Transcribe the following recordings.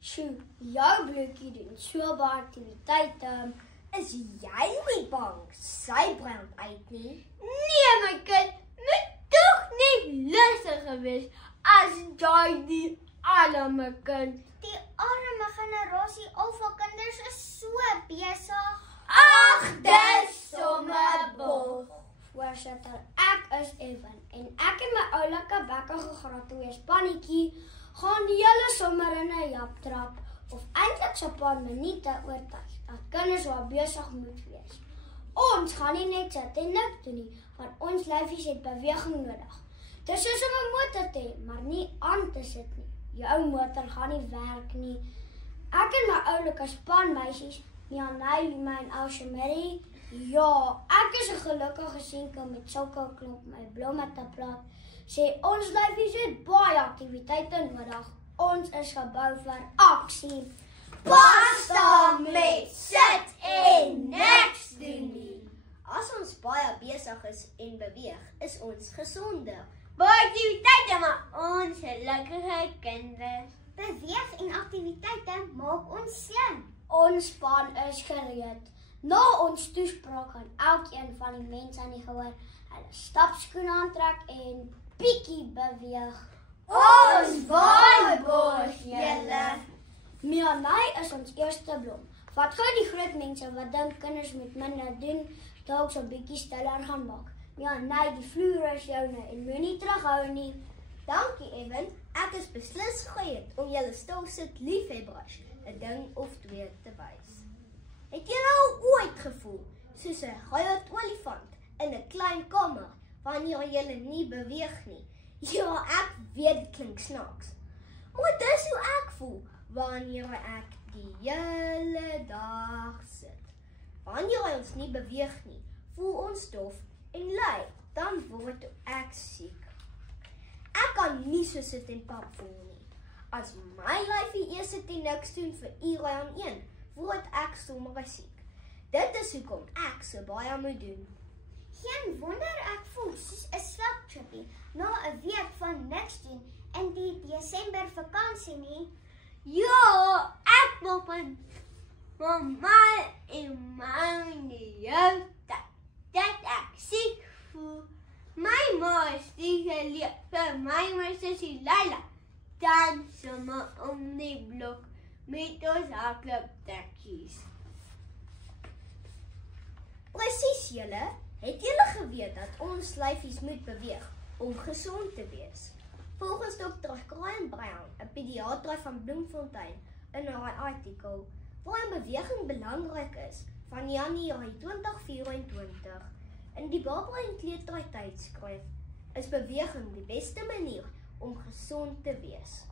Sjoe, jou bloekie doen so baie aktiwiteite. Is jy nie bang sy brand uit nie? Nee my kind, moet toch nie lustig gewees as jy die arme kind. Die arme generasie alfa kinders is so besig. Ag, dis sommer bol. Voorsitter, ek is Evan en ek en my oulike bekke gegradueer pannetjie gaan die hele sommer in 'n japtrap of eintlik so 'n paar minute oor tyd. Dat kinders waar besig moet wees. Ons gaan nie net sit en niks doen nie, want ons lyfies het beweging nodig. Dis soos om 'n motor te hê, maar nie aan te sit nie. Jou motor gaan nie werk nie. Ek en my oulike spanmeisies, Mianay, Lima en Elshameri, ja, ek is 'n gelukkige seentjie met sulke klomp my blomme te praat. Sê ons lyfies het baie aktiwiteite nodig. Ons is gebou vir aksie. Basta met sit en niks doen nie. As ons baie besig is en beweeg, is ons gesonder. Baie aktiwiteite maar ons gelukkige kinders. Beweeg en aktiwiteite maak ons slim. Ons span is gereed. Na ons toespraak gaan elkeen van die mense aan die gehoor hulle stapskoene aantrek en bietjie beweeg. Ons waarborg julle. Mianay is ons eerste blom. Wat gou die groot mense wat dink kinders moet minder doen, dalk so 'n bietjie stiller gaan maak. Mianay, die vloer is joune en moenie terughou nie. Dankie Evan, ek is beslis gereed om julle stilsit liefhebbers 'n ding of twee te wys. Het julle al ooit gevoel soos 'n groot olifant in 'n klein kamer wanneer julle nie beweeg nie? Ja, ek weet dit klink snaaks. Maar dis hoe ek voel wanneer ek die hele dag sit. Wanneer ons nie beweeg nie, voel ons dof en lui, dan word ek siek. Ek kan nie so sit en pap voel nie. As my lyfie eers sit en niks doen vir ure aan een, word ek sommer siek. Dit is hoekom ek so baie moet doen. Geen wonder ek voel soos 'n slapchippie na 'n week van niks doen in die Desember vakansie nie. Ja, ek wil van mamma en my jeugd dat ek siek voel. My ma is die geleer vir my sussie Laila. Dan sommer om die blok met ons hardlooptekkies. Presies julle, het julle geweet dat ons lyfies moet beweeg om gesond te wees? Volgens Dr. Brian Brown, 'n pediater van Bloemfontein, in 'n artikel waarin beweging belangrik is van Januarie 2024 in die Baba en Kleuter tydskrif, is beweging die beste manier om gesond te wees.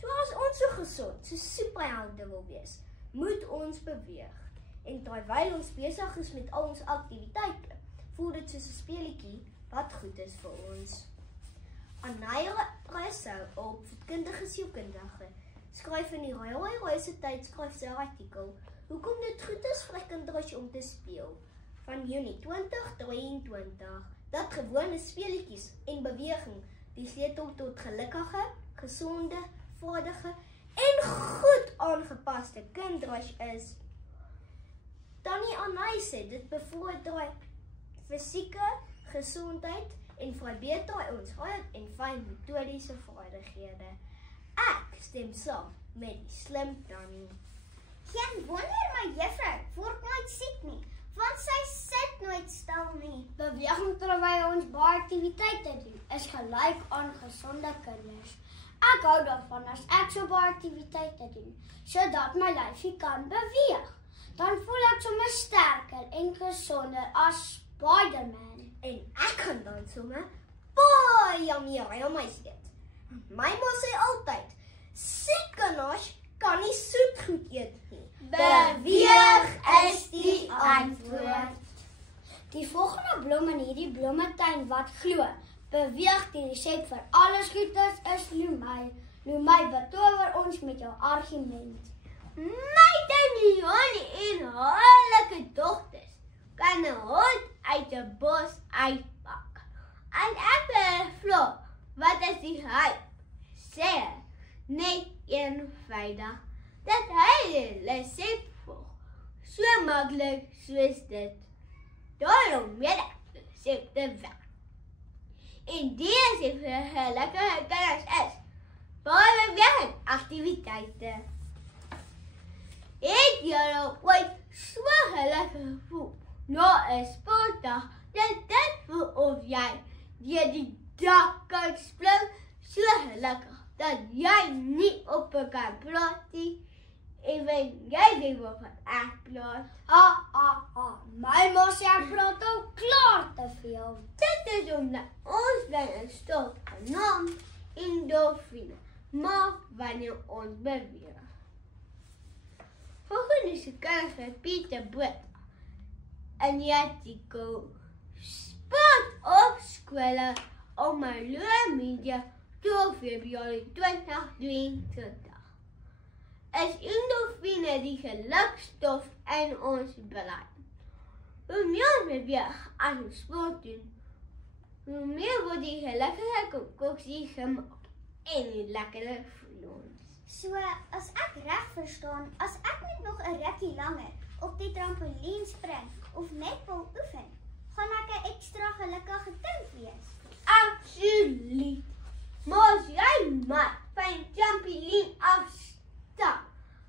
Soos ons so gesond, so superhelde wil wees, moet ons beweeg. En terwyl ons besig is met al ons aktiwiteite, voel dit soos 'n speletjie wat goed is vir ons. Anaya Rousseau, opvoedkundige sielkundige, skryf in die Royal tydskrif se artikel hoekom dit goed is vir kinders om te speel van Junie 2023 dat gewone speletjies en beweging die sleutel tot gelukkige, gesonde, vaardige en goed aangepaste kinders is. Tannie Anay sê dit bevorder fisieke gesondheid en verbeter ons hart en fyn metodiese vaardighede. Ek stem saam met die slim Tannie. Geen wonder my juffrou word nooit siek nie, want sy sit nooit stil nie. Beweging terwyl ons baie aktiwiteite doen, is gelyk aan gesonde kinders. Ek hou daarvan as ek so baie aktiwiteite doen, sodat my lyfie kan beweeg. Dan voel ek sommer sterker en gesonder as Spider-Man. En ek kan dan sommer baie meer aan my eet. My ma sê altyd, siek kinders kan nie soet goed eet nie. Beweeg is die antwoord. Die volgende blom in hierdie blommetuin wat glo, beweeg die resep vir alles goedes is Lumay. Lumay betower ons met jou argument. My tannie Johnny en haar dogters kan 'n hond uit 'n bos uitpak. En ek vlo, wat is die hype? Sê, net eenvoudig. dat hy die resep volg. So maklik soos dit. Daarom weet ek die resep te werk. En deze vir lekkere kinders is beweging aktiwiteite. Het julle ooit so lekker gevoel na 'n sportdag dat dit voel of jy deur die dak kan spring so lekker dat jy nie op kan plaas nie. Even jy weet wat ek plaas. My ma sê ek praat al klaar te veel. Dit is omdat ons by 'n stof genaamd endorfine maak wanneer ons beweeg. Volgens die kenner Pieter Botha in die artikel Sport op skole op Malone Media 12 Februarie 2023 is endorfine die gelukstof in ons brein. Hoe meer ons beweeg as ons sport doen, hoe meer word die gelukkige konkoksie gemaak en die lekkerder voel ons. So, as ek reg verstaan, as ek net nog 'n rukkie langer op die trampolien spring of netbal oefen, gaan ek 'n ekstra gelukkige kind wees. Absoluut. Maar as jy maar van die trampolien afstap,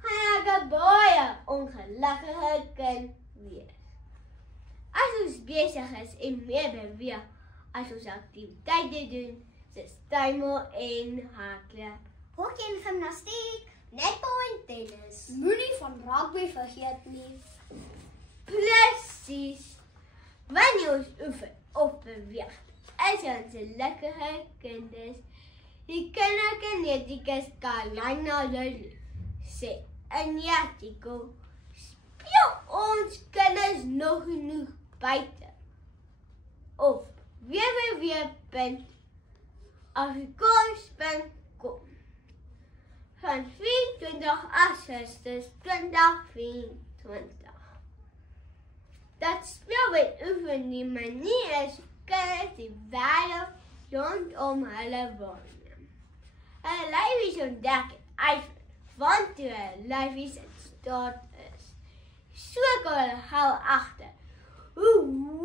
gaan ek 'n baie ongelukkige kind wees. As ons besig is en meer beweeg, as ons aktiwiteite doen, soos tuimel en hardloop. Hokkie en gimnastiek, Netbal en tennis. Moenie van rugby vergeet nie. Presies. Wanneer ons oefen of beweeg, is ons lekkere kinders. Die kindergeneticus Carolina Lulu sê in die artikel, speel ons kinders nog genoeg buite op www.afrikaans.com van 24 Augustus 2024. Dat speel by oefen die manier is kinders die wêreld rondom hulle waarneem. Hulle lyfies ontdek en uitvind, want toe hulle lyfies in staat is, so kan hulle hou agter hoe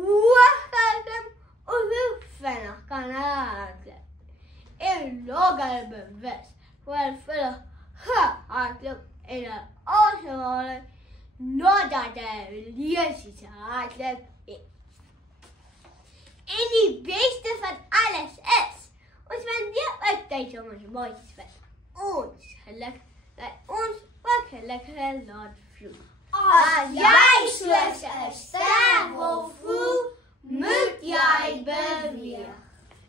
hoog hulle klim of hoe vinnig kan hulle hardloop. En log hulle bewus hoe hulle vinnig hardloop en hulle asemhaling nadat hulle leesies hardloop het. En die beste van alles is, ons spandeer ook tyd om ons maatjies vir ons geluk, dat ons ook gelukkig laat voel. As jy soos 'n ster wil voel, moet jy beweeg.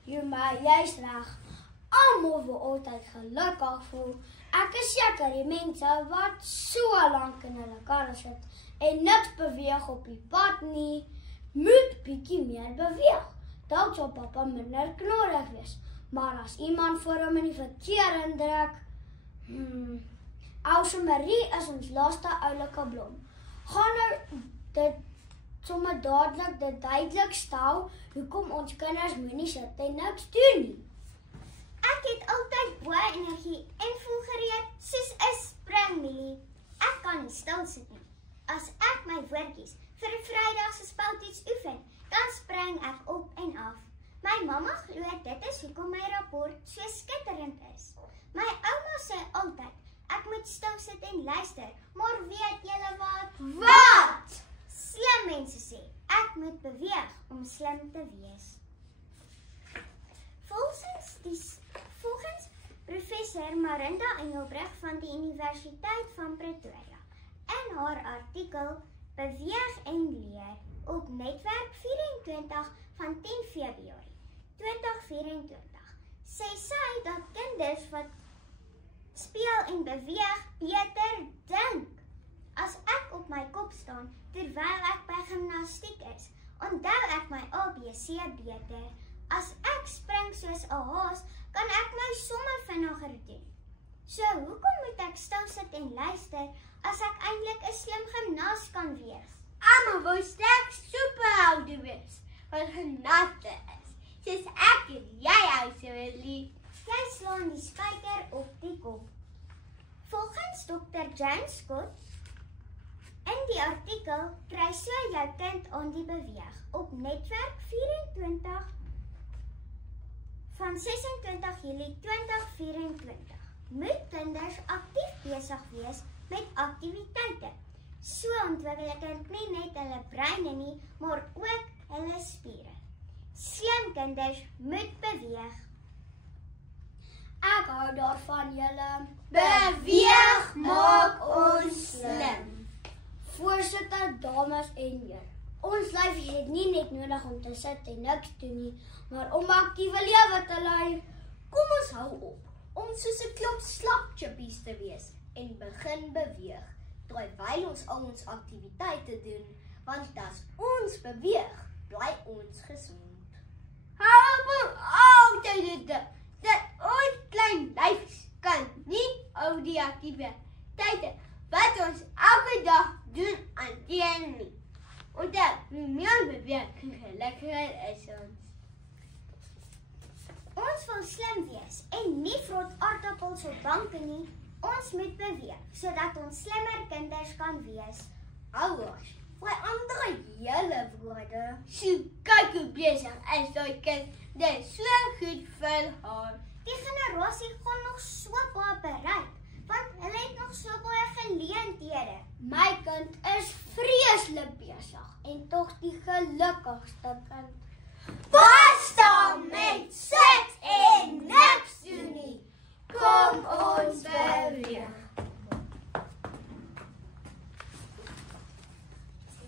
Jy maar jy's reg. Almal wil altyd gelukkig voel. Ek is seker die mense wat so lank in hulle karre sit en niks beweeg op die pad nie, moet bietjie meer beweeg. Dalk sal pappa minder knorrig wees. Maar as iemand voor hom in die verkeer indruk, Ouse Marie is ons laaste oulike blom. Gaan nou dit sommer dadelik dit duidelik stel hoekom ons kinders moenie sit en niks doen nie. Ek het altyd baie energie en voel gereed soos 'n springmielie. Ek kan nie stil sit nie. As ek my woordjies vir 'n Vrydag se speltoets oefen, dan spring ek op en af. My mamma glo dit is hoekom my rapport so skitterend is. My ouma sê altyd, ek moet stil sit en luister, maar weet julle wat? Wat? Slim mense sê, ek moet beweeg om slim te wees. Volgens professor Marinda Engelbreg van die Universiteit van Pretoria in haar artikel Beweeg en leer op Netwerk 24 van 10 Februarie 2024 sê sy dat kinders wat speel en beweeg beter dink. As ek op my kop staan terwyl ek by gimnastiek is, onthou ek my ABC beter. As ek spring soos 'n haas, kan ek my somme vinniger doen. So, hoekom moet ek stil sit en luister as ek eintlik 'n slim gimnas kan wees? Almal wou sterk superhelde wees, wat genade is. Soos ek en jy, Ouse Marie. Jy slaan die spyker op die kop. Volgens is Dr. Jane Scott. In die artikel kry so jou kind aan die beweeg op netwerk 24 van 26 Julie 2024. Moet kinders aktief besig wees met aktiwiteite. So ontwikkel 'n kind nie net hulle breine nie, maar ook hulle spiere. Slim kinders moet beweeg. Ek hou daarvan julle. Beweeg maak ons slim. Voorsitter, dames en here. Ons lyfies het nie net nodig om te sit en niks doen nie, maar om 'n aktiewe lewe te lei. Kom ons hou op om soos 'n klomp slapchippies te wees en begin beweeg, terwyl ons al ons aktiwiteite doen, want as ons beweeg, bly ons gesond. Hou altyd dat ons klein lyfies kan nie al die aktiwiteite wat ons elke dag doen hanteer nie. Onthou, hoe meer beweeg, hoe gelukkiger is ons. Ons wil slim wees en nie vrot aardappels op banke nie. Ons moet beweeg sodat ons slimmer kinders kan wees. Ouers, vir ander hele woorde. So kyk hoe besig is daai kind. Dit is so goed vir haar. Die generasie gaan nog so baie bereik, want hulle het nog so baie geleenthede. My kind is vreeslik besig en tog die gelukkigste kind. Basta met sit en niks doen nie. Kom ons beweeg.